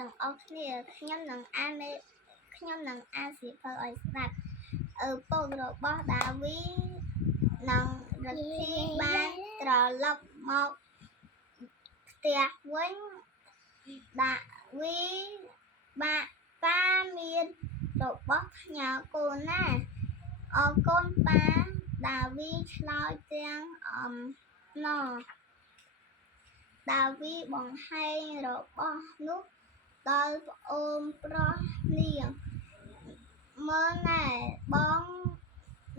ទាំងអស់គ្នាខ្ញុំនឹងអានសៀវភៅឲ្យស្ដាប់ឪពុករបស់ដាវីនិងរិទ្ធីបានត្រឡប់មកផ្ទះវិញដាវីប៉ាមានរបស់ផ្ញើកូនណាអរគុណប៉ាដាវីឆ្លើយទាំងអំណរដាវីបង្ហាញរបស់នោះដល់ប្អូនប្រុសនាងមើលណែបង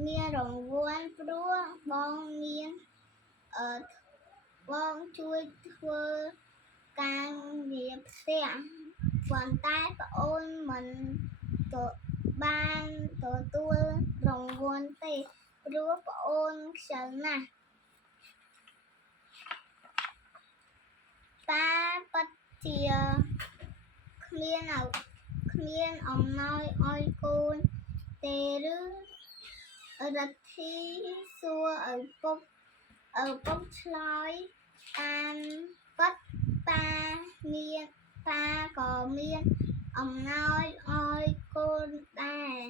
មានរង្វាន់ព្រោះបងមានបងជួយធ្វើការងារផ្ទះប៉ុន្តែប្អូនមិនបានទទួលរង្វាន់ទេព្រោះប្អូនខ្ជិលណាស់ប៉ាពិតជាគ្មានអំណោយឲ្យកូនទេឬរិទ្ធីសួរឪពុកឆ្លើយតាមពិតប៉ាក៏មានអំណោយឲ្យកូនដែរ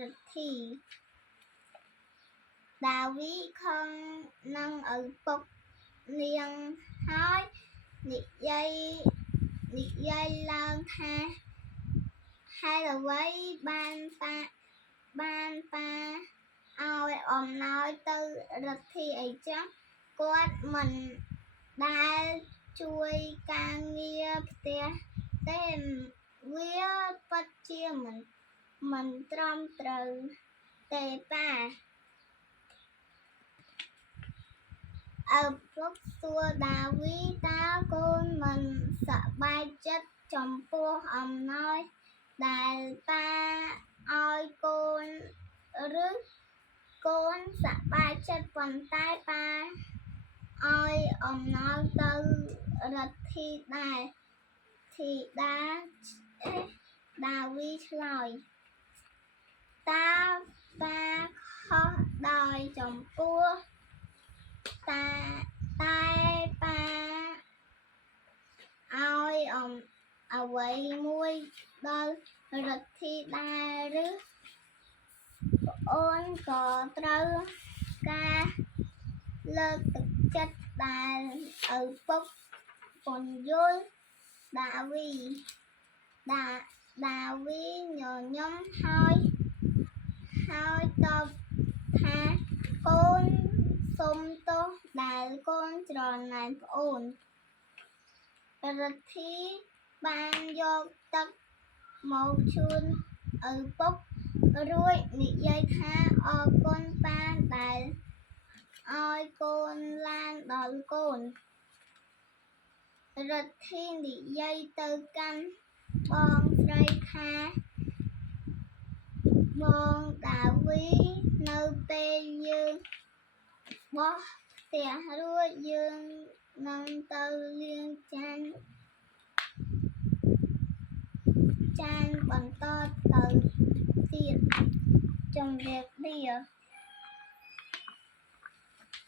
រិទ្ធីដាវីខឹងនឹងឪពុកនាងហើយនិយាយឡើងថាហេតុអ្វីបានប៉ាឲ្យអំណោយទៅរិទ្ធីអីចឹងគាត់មិនដែលជួយការងារផ្ទះទេវាពិតជាមិនត្រឹមត្រូវទេប៉ាឪពុកសួរដាវីតើកូនមិនសប្បាយចិត្តចំពោះអំណោយដែលប៉ាឲ្យកូនឬកូនសប្បាយចិត្តប៉ុន្តែប៉ាឲ្យអំណោយទៅរិទ្ធីដែរធីដាវីឆ្លើយតើប៉ាខុសដោយចំពោះតែប៉ាឲ្យអ្វីមួយដល់រិទ្ធីដែរឬប្អូនក៏ត្រូវការលើកទឹកចិត្តដែលឪពុកពន្យល់ដាវីញញឹមហើយតបថាកូនសុំទោសដែលកូនច្រណែនប្អូនរិទ្ធីបានយកទឹកមកជូនឪពុករួចនិយាយថាអរគុណប៉ាដែលឲ្យកូនឡានដល់កូនរិទ្ធីនិយាយទៅកាន់បងស្រីថាបងដាវីនៅពេលយើងបោះផ្ទះរួចយើងនឹងទៅលាងចានបន្តទៅទៀតជម្រាបលា